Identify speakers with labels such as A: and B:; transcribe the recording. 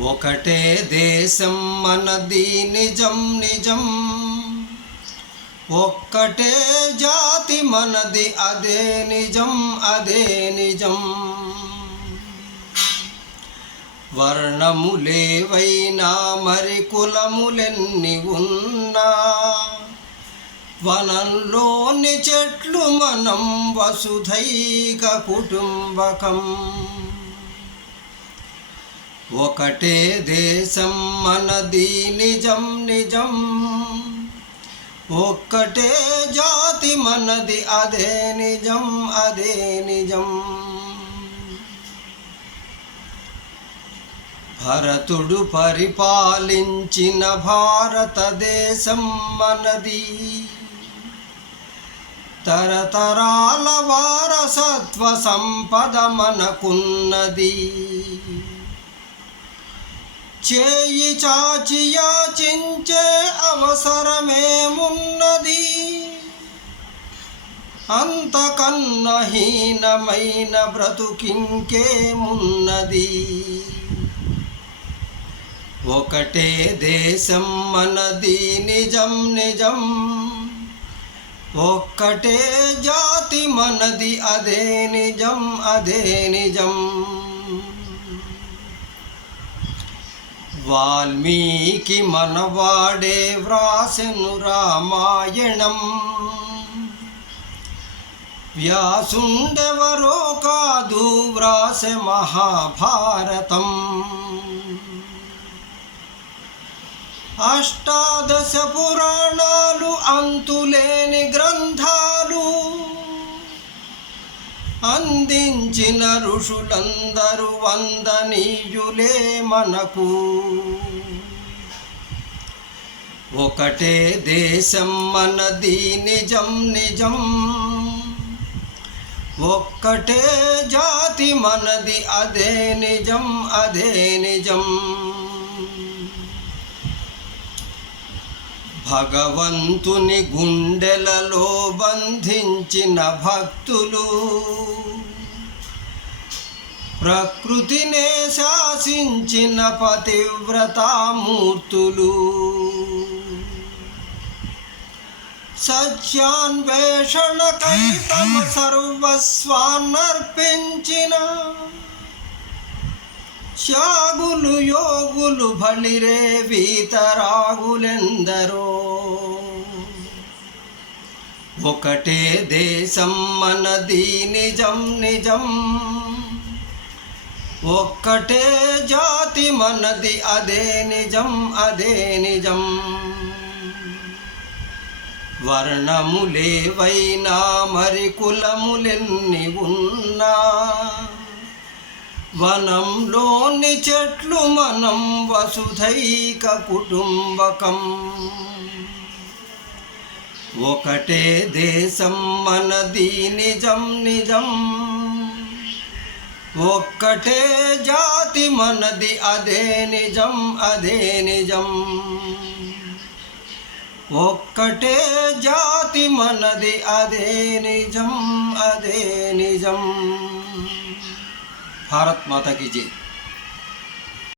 A: ఒకటే దేశం మనది నిజం నిజం. ఒక్కటే జాతి మనది అదే నిజం అదే నిజం. వర్ణములేవైనా మరి కులములెన్ని ఉన్నా. వనంలోని చెట్లు మనం వసుధైక కుటుంబకం. ఒకటే దేశం మనది నిజం నిజం. ఒక్కటే జాతి మనది అదే నిజం అదే నిజం. భరతుడు పరిపాలించిన భారతదేశం మనది. తరతరాల వారసత్వ సంపద మనకున్నది. చేయి చాచి యాచించే అవసరమేమున్నది? అంతకన్న హీనమైన బ్రతుకింకేమున్నది? ఒకటే దేశం మనది నిజం నిజం ఒక్కటే జాతి మనది అదే నిజం అదే నిజం. వాల్మీకి మనవాడే వ్రాసెను రామాయణం. వ్యాసుండెవరో కాదు వ్రాస మహాభారతం. అష్టాదశ పురాణాలు అంతులేని గ్రంథాలు అందించిన ఋషులందరూ వందనీయులే మనకు. ఒకటే దేశం మనది నిజం నిజం. ఒక్కటే జాతి మనది అదే నిజం అదే నిజం. భగవంతుని గుండెలలో బంధించిన భక్తులు ప్రకృతినే శాసించిన పతివ్రతామూర్తులు సత్యాన్వేషణకై తమ సర్వస్వాన్నర్పించిన త్యాగులు యోగులు బలిరే వీతరాగులెందరో. ఒకటే దేశం మనది నిజం నిజం. ఒక్కటే జాతి మనది అదే నిజం అదే నిజం. వర్ణములేవైనా మరి కులములెన్ని ఉన్నా. వనంలోని చెట్లు మనం వసుధైక కుటుంబకం. ఒకటే దేశం మనది నిజం నిజం. ఒక్కటే జాతి మనది అదే నిజం అదే నిజం ఒక్కటే జాతి మనది అదే నిజం అదే నిజం భారత్ మాత కీ జై